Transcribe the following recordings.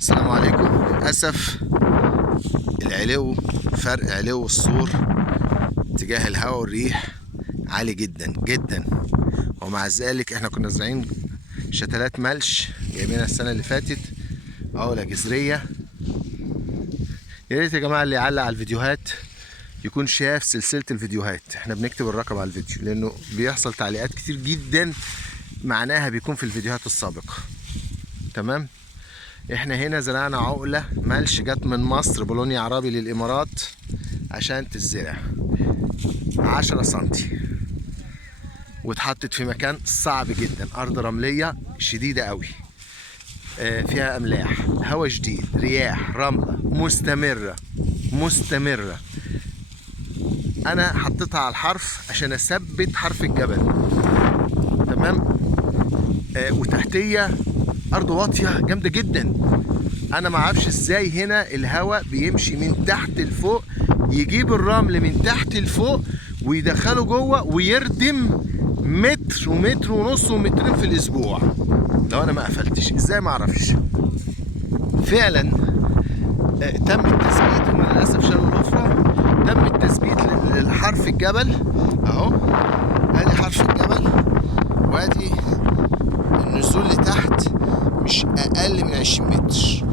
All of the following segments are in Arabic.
السلام عليكم. للأسف العلو، فرق علو السور تجاه الهواء والريح عالي جدا جدا، ومع ذلك احنا كنا زارعين شتلات ملش جايبينها السنة اللي فاتت، عقلة جذرية. يا ريت يا جماعة اللي يعلق على الفيديوهات يكون شاف سلسلة الفيديوهات، احنا بنكتب الرقم على الفيديو لأنه بيحصل تعليقات كتير جدا معناها بيكون في الفيديوهات السابقة. تمام؟ احنا هنا زرعنا عقلة ملش جت من مصر، بولونيا عربي للإمارات، عشان تزرع 10 سنتي، واتحطت في مكان صعب جدا، أرض رملية شديدة قوي، فيها أملاح، هواء شديد، رياح، رملة مستمرة. أنا حطيتها على الحرف عشان أثبت حرف الجبل. تمام؟ وتحتية أرض واطية جامدة جدا. أنا ما اعرفش ازاي هنا الهواء بيمشي من تحت لفوق، يجيب الرمل من تحت لفوق ويدخله جوه ويردم متر ومتر ونص ومترين في الاسبوع لو انا ما قفلتش. ازاي ما اعرفش. فعلا تم التثبيت، هم للاسف شالوا الحفره. تم التثبيت للحرف الجبل اهو، ادي حرف الجبل، وادي النزول لتحت مش اقل من 20 متر،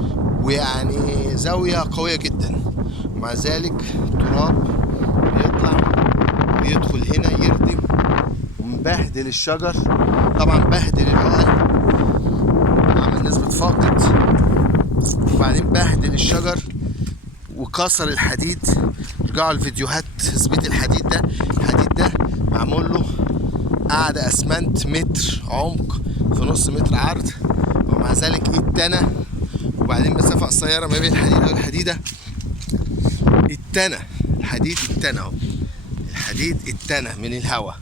ويعني زاويه قويه جدا. ومع ذلك تراب بيطلع ويدخل هنا يردم ومبهدل الشجر، طبعا بهدل العقل، عمل نسبة فاقد، وبعدين بهدل الشجر وكسر الحديد. رجعوا الفيديوهات تثبيت الحديد ده. الحديد ده معمول له قاعدة اسمنت متر عمق في نص متر عرض، ومع ذلك اتنى، وبعدين مسافة قصيرة ما بين الحديدة والحديدة اتنى. الحديد اتنى اهو، الحديد اتنى من الهواء،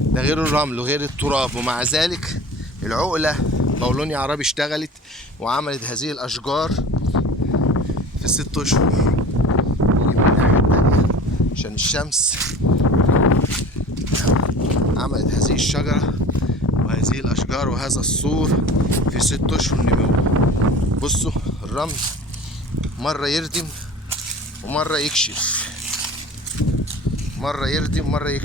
ده غير الرمل وغير التراب. ومع ذلك العقلة بولونيا عربي اشتغلت وعملت هذه الأشجار في 6 أشهر. نيجي من الناحية التانية عشان الشمس، عملت هذه الشجرة وهذه الأشجار وهذا السور في 6 أشهر نمو. بصوا الرمل مرة يردم ومرة يكشف، مرة يردم ومرة يكشف.